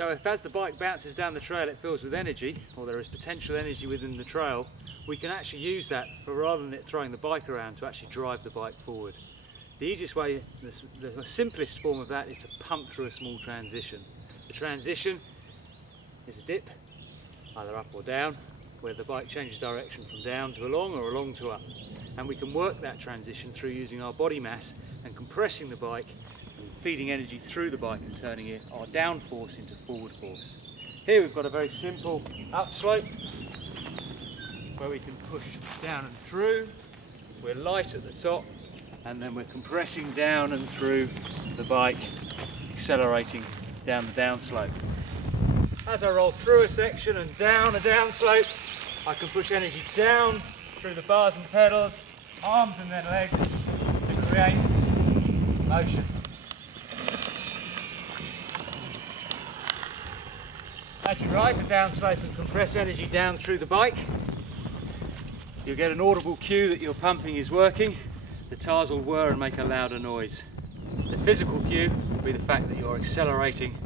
So if as the bike bounces down the trail it fills with energy, or there is potential energy within the trail, we can actually use that for, rather than it throwing the bike around, to actually drive the bike forward. The easiest way, the simplest form of that, is to pump through a small transition. The transition is a dip, either up or down, where the bike changes direction from down to along or along to up. And we can work that transition through using our body mass and compressing the bike and feeding energy through the bike and turning our down force into forward force. Here we've got a very simple upslope where we can push down and through. We're light at the top and then we're compressing down and through the bike, accelerating down the downslope. As I roll through a section and down a downslope, I can push energy down through the bars and pedals, arms and then legs, to create motion. As you ride the downslope and compress energy down through the bike, you'll get an audible cue that your pumping is working. The tyres will whir and make a louder noise. The physical cue will be the fact that you're accelerating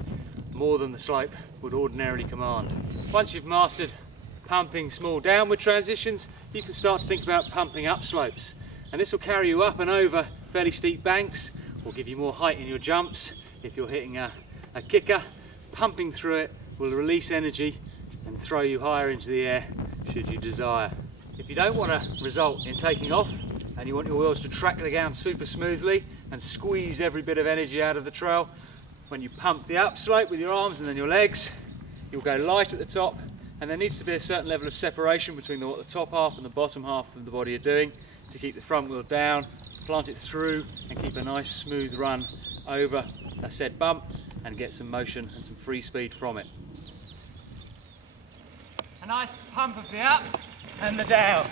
more than the slope would ordinarily command. Once you've mastered pumping small downward transitions, you can start to think about pumping up slopes. And this will carry you up and over fairly steep banks, or give you more height in your jumps. If you're hitting a kicker, pumping through it will release energy and throw you higher into the air should you desire. If you don't want to result in taking off and you want your wheels to track the ground super smoothly and squeeze every bit of energy out of the trail, when you pump the upslope with your arms and then your legs, you'll go light at the top, and there needs to be a certain level of separation between what the top half and the bottom half of the body are doing to keep the front wheel down, plant it through and keep a nice smooth run over a said bump and get some motion and some free speed from it. A nice pump of the up and the down.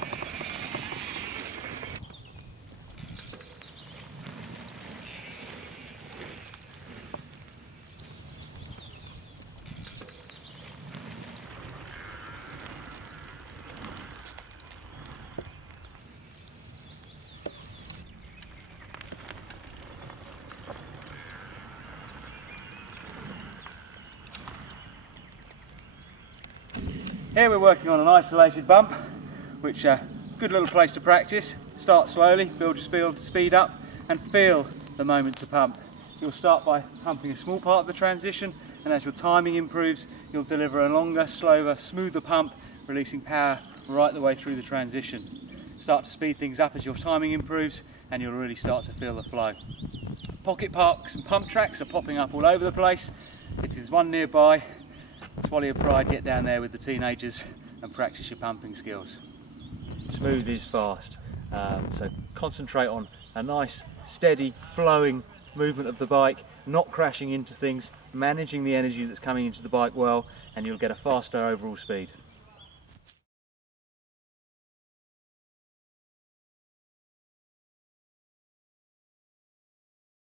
Here we're working on an isolated bump, which a good little place to practice. Start slowly, build your speed up and feel the moment to pump. You'll start by pumping a small part of the transition, and as your timing improves, you'll deliver a longer, slower, smoother pump, releasing power right the way through the transition. Start to speed things up as your timing improves and you'll really start to feel the flow. Pocket parks and pump tracks are popping up all over the place. If there's one nearby, swallow your pride, get down there with the teenagers and practice your pumping skills. Smooth is fast, so concentrate on a nice, steady, flowing movement of the bike, not crashing into things, managing the energy that's coming into the bike well, and you'll get a faster overall speed.